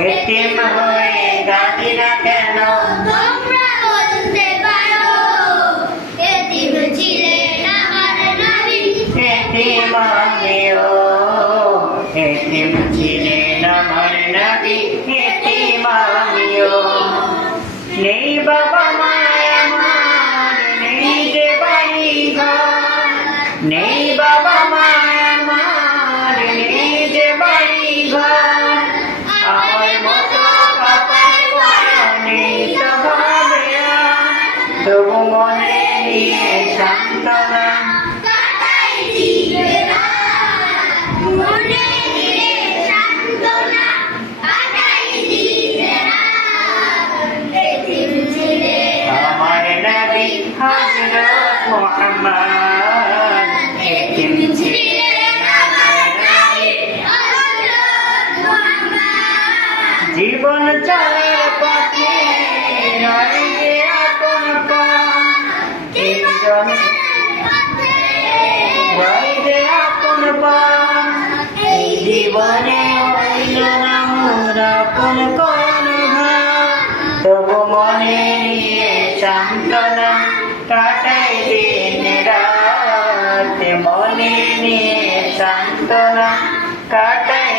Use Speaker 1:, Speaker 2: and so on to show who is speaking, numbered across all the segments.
Speaker 1: এতিম হয়ে কাঁদি না কেন? এতিম আমিও এতিম ছিলেন আমার নবী এতিম আমিও নেই বাবা মায় জীবন চলার পথে নয় যে আপন পথ। তবু মনে নিয়ে সান্ত্বনা কাটাই দিন মনে নিয়ে সান্ত্বনা কাটাই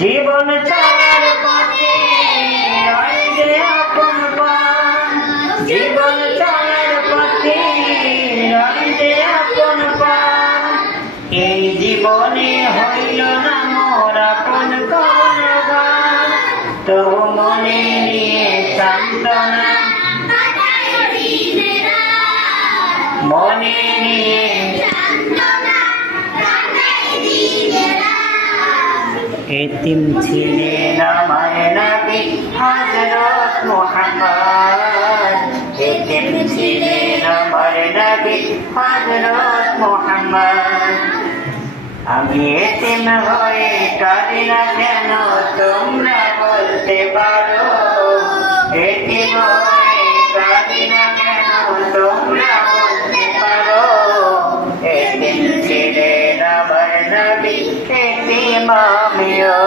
Speaker 1: জীবন চলার জীবনে হইল না মোর আপন কোন ঘর তো মনে নিয়ে সান্ত্বনা। মনে নিয়ে এতিম ছিলেন আমার নবী হযরত মুহাম্মদ। এতিম ছিলেন এতিম হয়ে কাঁদি না কেন তোমরা বলতে পারো এতিম হয়ে কাঁদি না কেন তোমরা বলতে পারো এতিম ছিলেন আমার নবী এতিম আমিও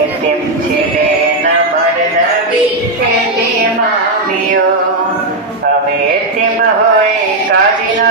Speaker 1: এতিম ছিলেন আমার নবী এতিম আমি এতিম হয়ে কাঁদি না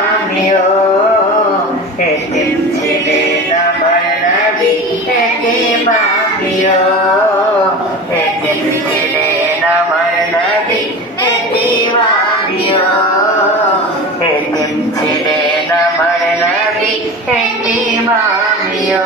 Speaker 1: ചിരേന മരണവി എന്റെ മാമിയോ